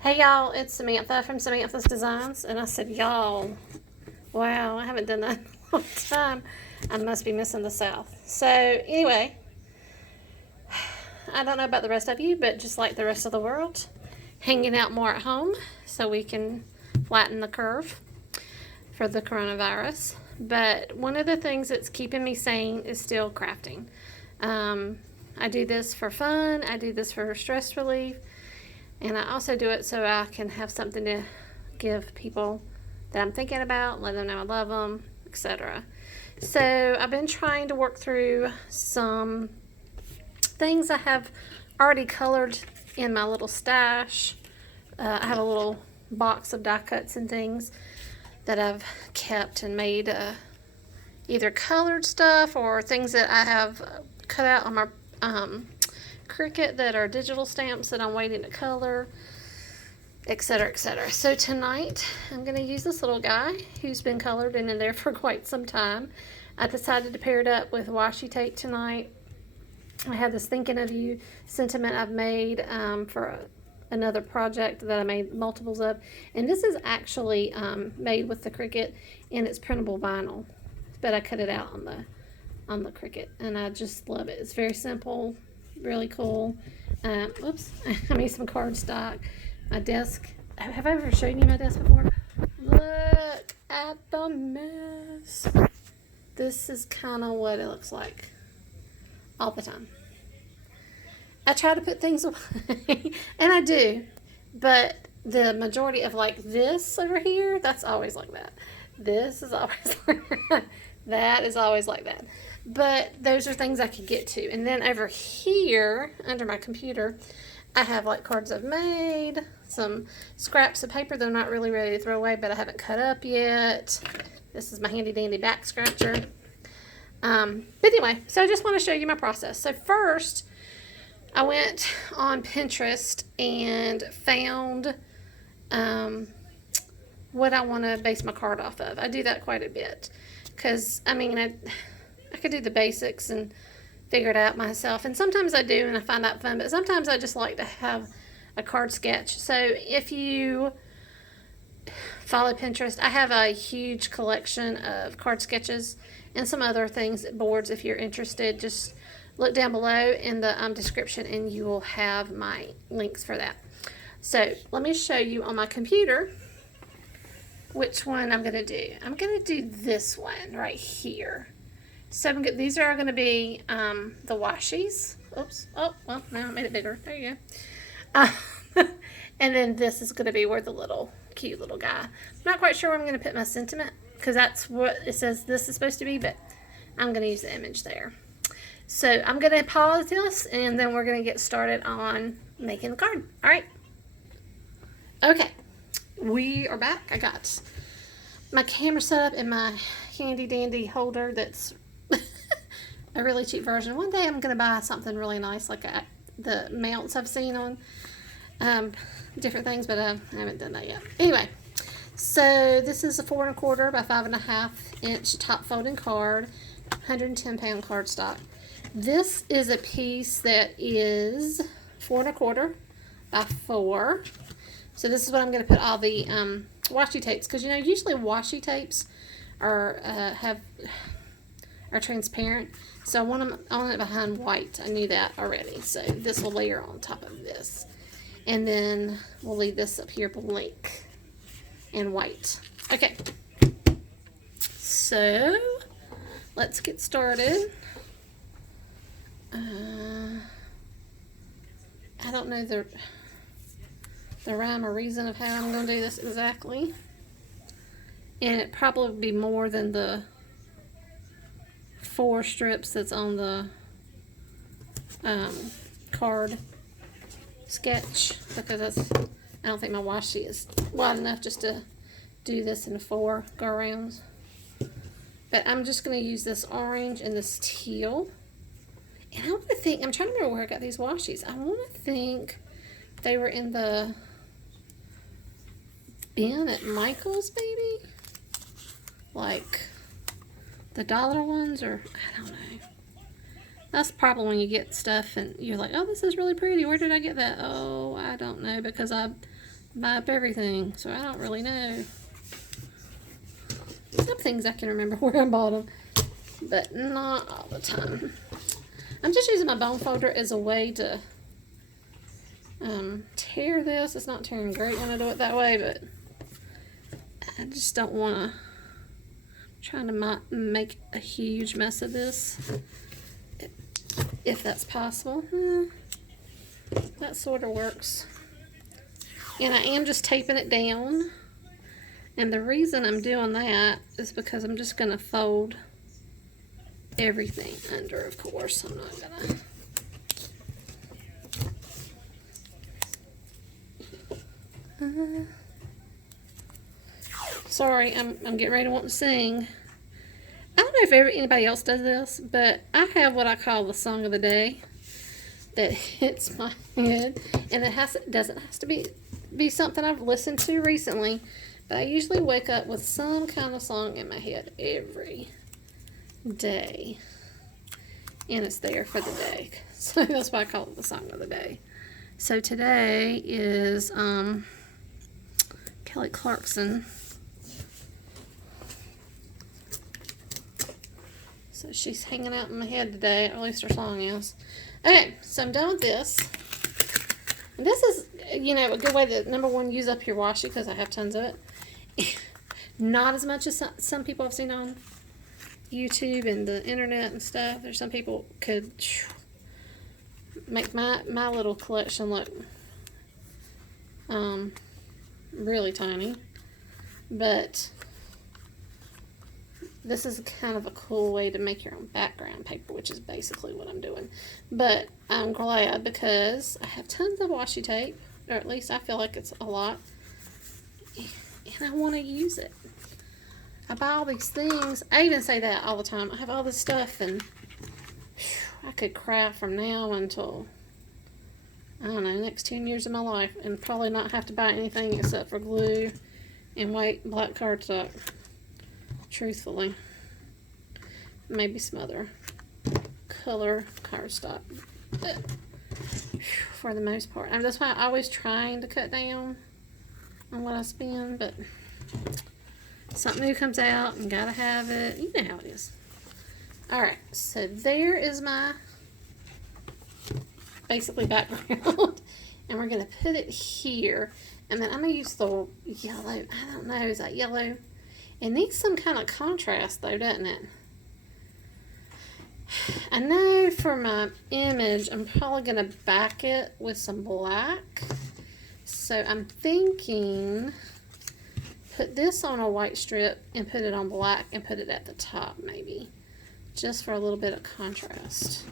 Hey y'all, it's Samantha from Samantha's Designs, and I said y'all. Wow, I haven't done that in a long time. I must be missing the South. So anyway, I don't know about the rest of you, but just like the rest of the world, hanging out more at home so we can flatten the curve for the coronavirus. But one of the things that's keeping me sane is still crafting. I do this for fun. I do this for stress relief. And I also do it so I can have something to give people that I'm thinking about, let them know I love them, etc. So I've been trying to work through some things I have already colored in my little stash. I have a little box of die cuts and things that I've kept and made either colored stuff or things that I have cut out on my Cricut that are digital stamps that I'm waiting to color, etc., etc. So tonight I'm going to use this little guy who's been colored and in there for quite some time. I decided to pair it up with washi tape tonight. I had this thinking of you sentiment I've made for another project that I made multiples of, and this is actually made with the Cricut, and it's printable vinyl, but I cut it out on the Cricut, and I just love it. It's very simple, really cool. Oops, I made some cardstock. My desk. Have I ever shown you my desk before? Look at the mess. This is kind of what it looks like all the time. I try to put things away, and I do, but the majority of like this over here, that's always like that. This is always like that. That is always like that. But those are things I could get to. And then over here, under my computer, I have like cards I've made, some scraps of paper that I'm not really ready to throw away, but I haven't cut up yet. This is my handy dandy back scratcher. But anyway, so I just want to show you my process. So first, I went on Pinterest and found what I want to base my card off of. I do that quite a bit because, I mean, I could do the basics and figure it out myself, and sometimes I do and I find that fun, but sometimes I just like to have a card sketch. So if you follow Pinterest, I have a huge collection of card sketches and some other things, boards. If you're interested, just look down below in the description and you will have my links for that. So let me show you on my computer which one I'm going to do. I'm going to do this one right here. So these are going to be the washies. Oops. Oh, well, now I made it bigger. There you go. And then this is going to be where the little, cute little guy. I'm not quite sure where I'm going to put my sentiment because that's what it says this is supposed to be, but I'm going to use the image there. So I'm going to pause this, and then we're going to get started on making the card. All right. Okay. We are back. I got my camera set up in my handy dandy holder that's a really cheap version. One day I'm going to buy something really nice like the mounts I've seen on different things, but I haven't done that yet. Anyway, so this is a 4 1/4 by 5 1/2 inch top folding card, 110 pound cardstock. This is a piece that is 4 1/4 by 4. So this is what I'm going to put all the washi tapes, because you know usually washi tapes are transparent. So I want it behind white. I knew that already. So this will layer on top of this. And then we'll leave this up here blank and white. Okay. So let's get started. I don't know the rhyme or reason of how I'm going to do this exactly. And it probably would be more than the 4 strips that's on the card sketch, because I don't think my washi is wide enough just to do this in 4 go arounds. But I'm just going to use this orange and this teal. And I want to think, I'm trying to remember where I got these washis. I want to think they were in the bin at Michael's, maybe? Like the dollar ones, or I don't know. That's probably when you get stuff and you're like, oh, this is really pretty. Where did I get that? Oh, I don't know, because I buy up everything, so I don't really know. Some things I can remember where I bought them, but not all the time. I'm just using my bone folder as a way to tear this. It's not tearing great when I do it that way, but I just don't want to trying to make a huge mess of this, if that's possible. That sort of works. And I am just taping it down, and the reason I'm doing that is because I'm just going to fold everything under, of course. I'm not gonna sorry, I'm getting ready to want to sing. I don't know if anybody else does this, but I have what I call the song of the day that hits my head, and it doesn't have to be something I've listened to recently, but I usually wake up with some kind of song in my head every day, and it's there for the day. So that's why I call it the song of the day. So today is Kelly Clarkson. So she's hanging out in my head today, or at least her song is. Okay, so I'm done with this. And this is, you know, a good way to, number one, use up your washi, because I have tons of it. Not as much as some people I've seen on YouTube and the internet and stuff. There's some people could make my little collection look really tiny. But this is kind of a cool way to make your own background paper, which is basically what I'm doing. But I'm glad because I have tons of washi tape, or at least I feel like it's a lot, and I want to use it. I buy all these things. I even say that all the time. I have all this stuff, and I could craft from now until, I don't know, next 10 years of my life, and probably not have to buy anything except for glue and white black cardstock. Truthfully, maybe some other color cardstock, but for the most part, that's why I'm always trying to cut down on what I spend. But something new comes out and gotta have it. You know how it is. All right, so there is my basically background, and we're gonna put it here, and then I'm gonna use the yellow. I don't know, is that yellow? It needs some kind of contrast though, doesn't it? I know for my image, I'm probably going to back it with some black. So I'm thinking, put this on a white strip and put it on black and put it at the top maybe. Just for a little bit of contrast.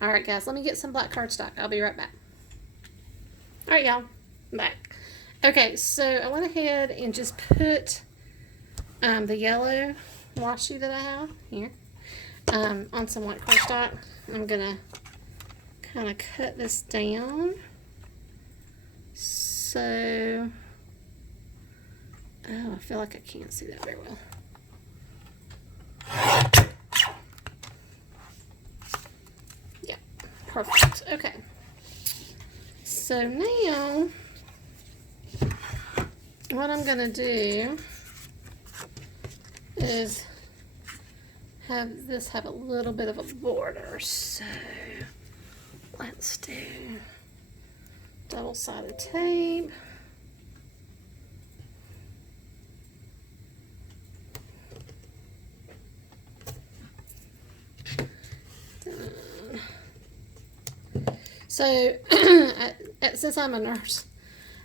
Alright guys, let me get some black cardstock. I'll be right back. Alright y'all, I'm back. Okay, so I went ahead and just put the yellow washi that I have here on some white cardstock. I'm gonna kind of cut this down. So, oh, I feel like I can't see that very well. Yeah, perfect. Okay. So now, what I'm gonna do is have this have a little bit of a border. So let's do double-sided tape. Done. So since I'm a nurse,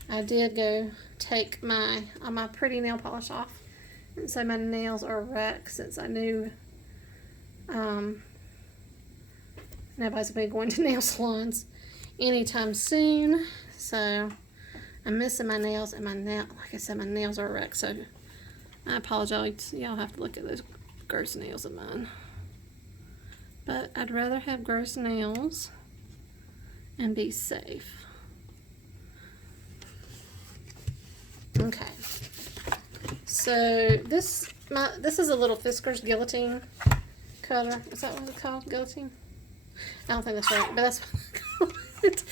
I did go take my pretty nail polish off. And so my nails are wrecked since I knew nobody's going to be going to nail salons anytime soon. So I'm missing my nails, and like I said, my nails are wrecked. So I apologize. Y'all have to look at those gross nails of mine. But I'd rather have gross nails and be safe. Okay. So this is a little Fisker's guillotine cutter. Is that what it's called? Guillotine? I don't think that's right, but that's what I call it.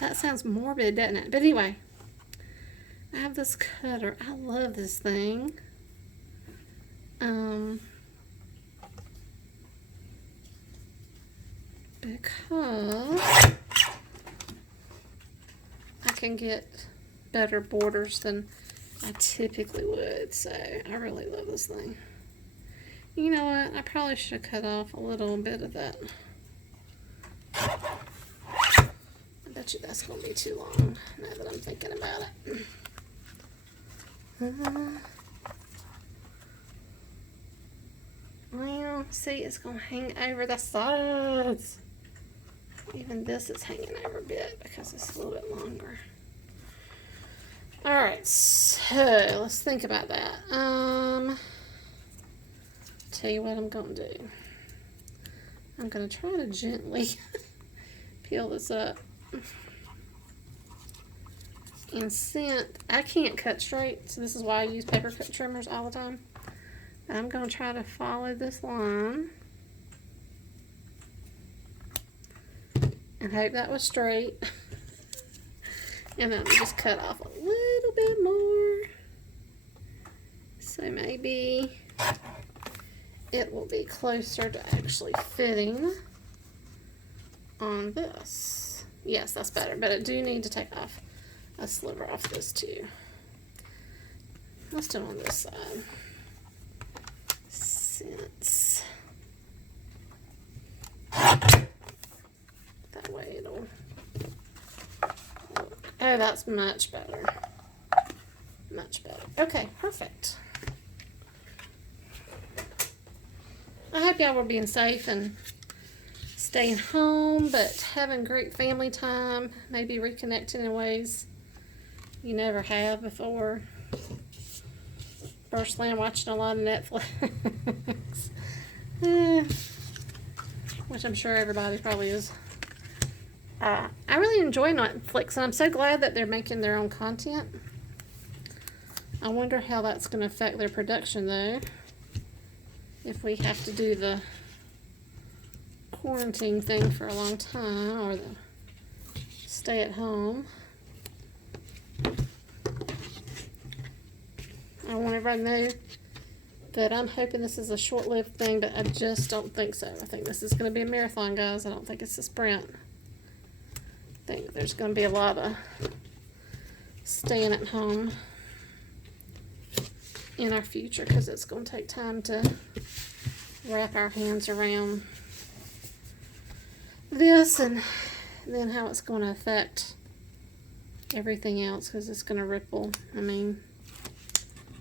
That sounds morbid, doesn't it? But anyway, I have this cutter. I love this thing. Because I can get better borders than I typically would. So I really love this thing. You know what? I probably should have cut off a little bit of that. I bet you that's going to be too long now that I'm thinking about it. Well, see, it's going to hang over the sides. Even this is hanging over a bit because it's a little bit longer. Alright, so let's think about that. Tell you what I'm going to do. I'm going to try to gently peel this up. And since I can't cut straight, so this is why I use paper cut trimmers all the time. But I'm going to try to follow this line. And hope that was straight. And then just cut off a little bit more. So maybe it will be closer to actually fitting on this. Yes, that's better. But I do need to take off a sliver off this too. Let's do it on this side. Since that way it'll look. Oh, that's much better. Much better. Okay, perfect. I hope y'all were being safe and staying home, but having great family time, maybe reconnecting in ways you never have before. Personally, I'm watching a lot of Netflix, which I'm sure everybody probably is. I really enjoy Netflix, and I'm so glad that they're making their own content. I wonder how that's going to affect their production, though. If we have to do the quarantine thing for a long time, or the stay at home. I want everybody to know that I'm hoping this is a short-lived thing, but I just don't think so. I think this is going to be a marathon, guys. I don't think it's a sprint. I think there's going to be a lot of staying at home in our future, because it's going to take time to wrap our hands around this, and then how it's going to affect everything else, because it's going to ripple. I mean,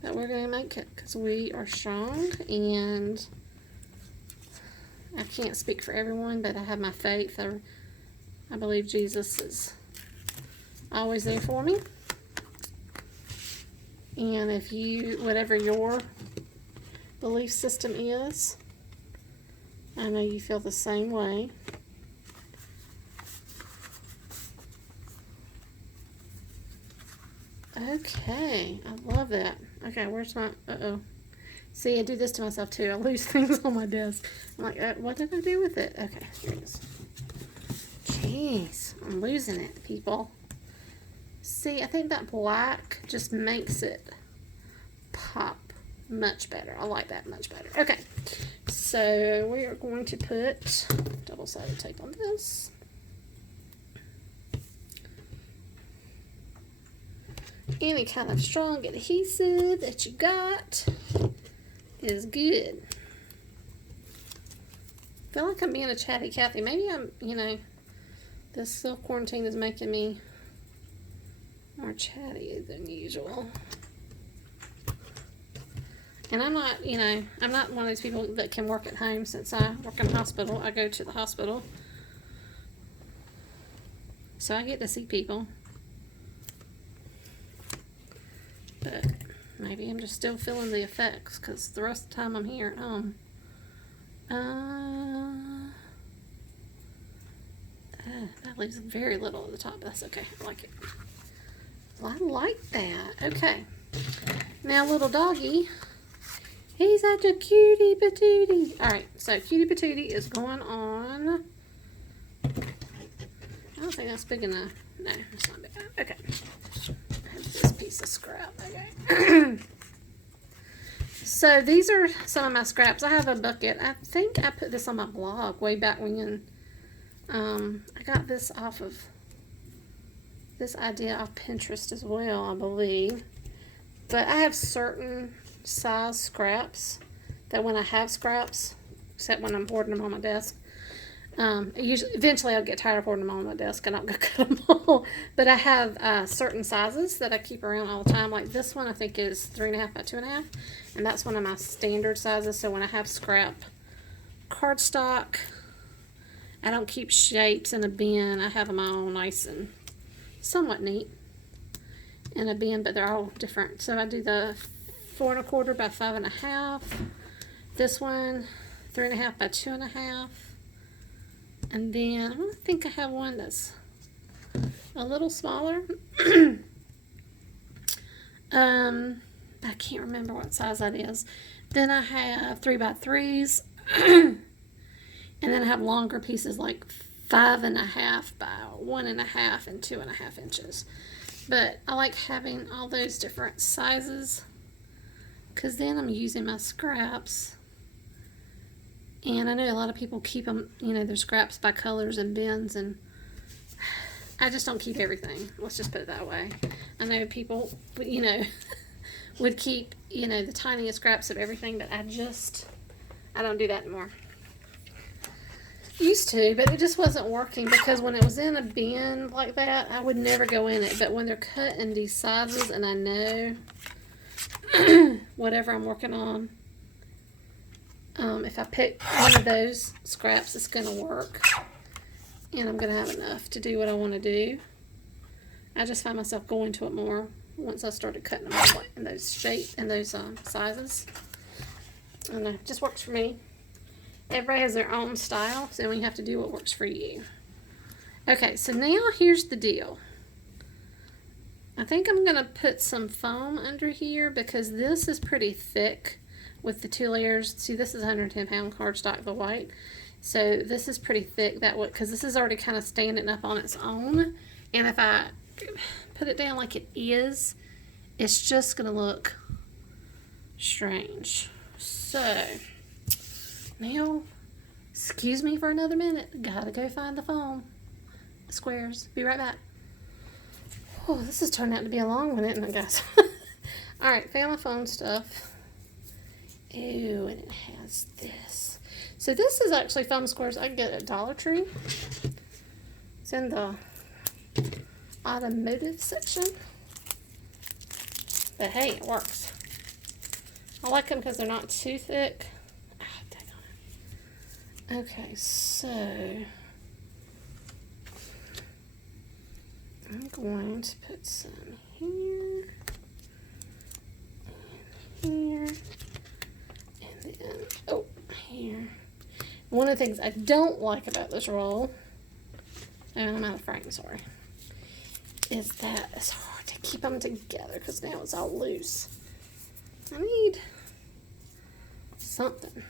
that we're going to make it, because we are strong, and I can't speak for everyone, but I have my faith. I believe Jesus is always there for me. And if you, whatever your belief system is, I know you feel the same way. Okay, I love that. Okay, where's my, See, I do this to myself too. I lose things on my desk. I'm like, what did I do with it? Okay, here it is. Jeez, I'm losing it, people. See, I think that black just makes it pop much better. I like that much better. Okay, so we are going to put double-sided tape on this. Any kind of strong adhesive that you got is good. I feel like I'm being a chatty Cathy. Maybe I'm, this self-quarantine is making me more chatty than usual. And I'm not, I'm not one of those people that can work at home. Since I work in a hospital, I go to the hospital. So I get to see people. But maybe I'm just still feeling the effects, because the rest of the time I'm here at home. That leaves very little at the top. That's okay. I like it. I like that. Okay. Now, little doggy, he's such a cutie patootie. Alright, so cutie patootie is going on. I don't think that's big enough. No, it's not big enough. Okay. I have this piece of scrap. Okay. So these are some of my scraps. I have a bucket. I think I put this on my blog way back when. I got this off of this idea off Pinterest as well, I believe. But I have certain size scraps that when I have scraps, except when I'm hoarding them on my desk, eventually I'll get tired of hoarding them on my desk and I'll go cut them all. But I have certain sizes that I keep around all the time. Like this one I think is 3.5 by 2.5, and that's one of my standard sizes. So when I have scrap cardstock, I don't keep shapes in a bin. I have them all nice and somewhat neat in a bin, but they're all different. So I do the 4.25 by 5.5. This one 3.5 by 2.5. And then I think I have one that's a little smaller. I can't remember what size that is. Then I have 3 by 3s. And then I have longer pieces like 5.5 by 1.5 and 2.5 inches. But I like having all those different sizes because then I'm using my scraps. And I know a lot of people keep them, you know, their scraps by colors and bins, and I just don't keep everything. Let's just put it that way. I know people, you know, would keep, you know, the tiniest scraps of everything, but I don't do that anymore. Used to, but it just wasn't working because when it was in a bin like that, I would never go in it. But when they're cut in these sizes and I know whatever I'm working on, if I pick one of those scraps, it's going to work. And I'm going to have enough to do what I want to do. I just find myself going to it more once I started cutting them out in those shapes and those sizes. And it just works for me. Everybody has their own style, so you have to do what works for you. Okay, so now here's the deal. I think I'm going to put some foam under here because this is pretty thick with the 2 layers. See, this is 110-pound cardstock, the white. So this is pretty thick that way because this is already kind of standing up on its own. And if I put it down like it is, it's just going to look strange. So now, excuse me for another minute. Gotta go find the foam squares. Be right back. Oh, this has turned out to be a long one, isn't it, guys? Alright, found my foam stuff. Ew, and it has this. So this is actually foam squares I can get at Dollar Tree. It's in the automotive section. But hey, it works. I like them because they're not too thick. Okay, so I'm going to put some here, and here, and then, here. One of the things I don't like about this roll, and I'm out of frame, sorry, is that it's hard to keep them together because now it's all loose. I need something.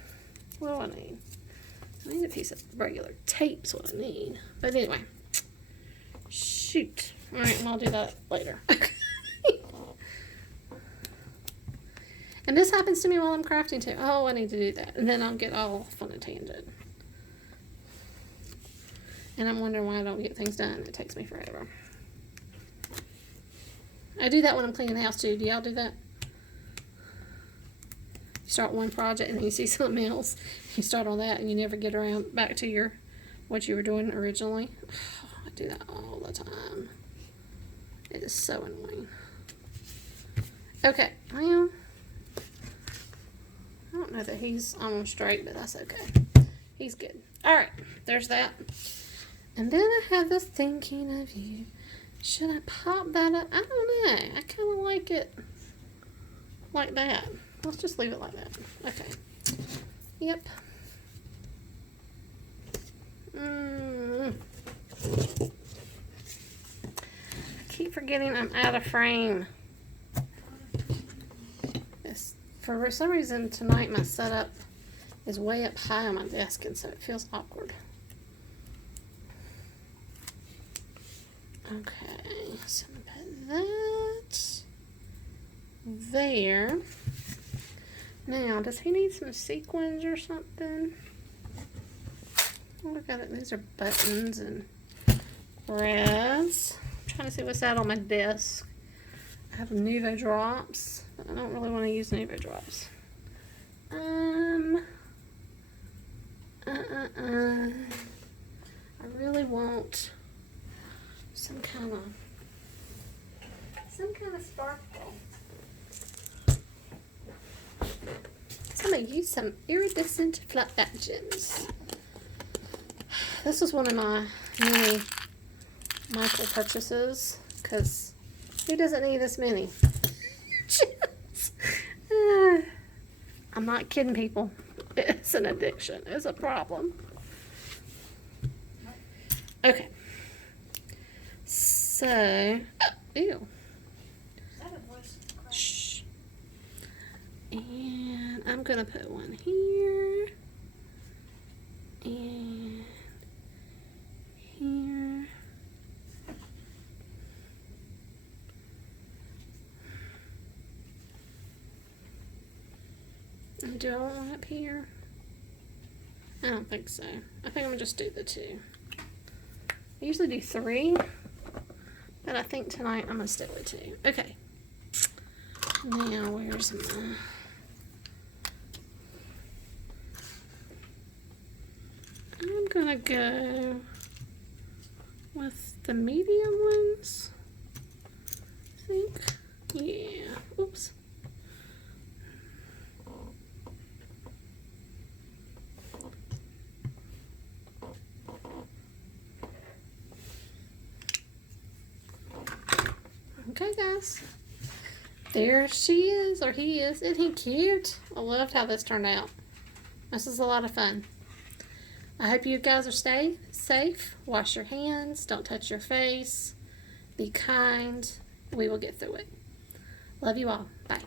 What do I need? I need a piece of regular tape is what I need. But anyway. Shoot. Alright, and I'll do that later. And this happens to me while I'm crafting too. Oh, I need to do that. And then I'll get all off on a tangent. And I'm wondering why I don't get things done. It takes me forever. I do that when I'm cleaning the house too. Do y'all do that? Start one project and then you see something else. You start on that and you never get around back to what you were doing originally. I do that all the time. It is so annoying. Okay, well, I don't know that he's almost straight, but that's okay. He's good. Alright, there's that. And then I have this thinking of you. Should I pop that up? I don't know. I kind of like it like that. Let's just leave it like that. Okay. Yep. I keep forgetting I'm out of frame. For some reason tonight my setup is way up high on my desk and so it feels awkward. Okay, so I'm gonna put that there. Now, does he need some sequins or something? Oh, look at it. These are buttons and res. I'm trying to see what's out on my desk. I have Nuvo drops, but I don't really want to use Nuvo drops. I really want some kind of sparkle. So I'm gonna use some iridescent flat back gems. This was one of my mini Michael purchases, because who doesn't need this many? I'm not kidding, people. It's an addiction. It's a problem. Okay. So, ew. Shh. And I'm gonna put one here and here. And do I want one up here? I don't think so. I think I'm gonna just do the two. I usually do three, but I think tonight I'm gonna stick with two. Okay. Now, where's my... I'm gonna go with the medium ones, I think. Yeah. Oops. Okay, guys. There she is, or he is. Isn't he cute? I loved how this turned out. This is a lot of fun. I hope you guys are safe. Wash your hands. Don't touch your face. Be kind. We will get through it. Love you all. Bye.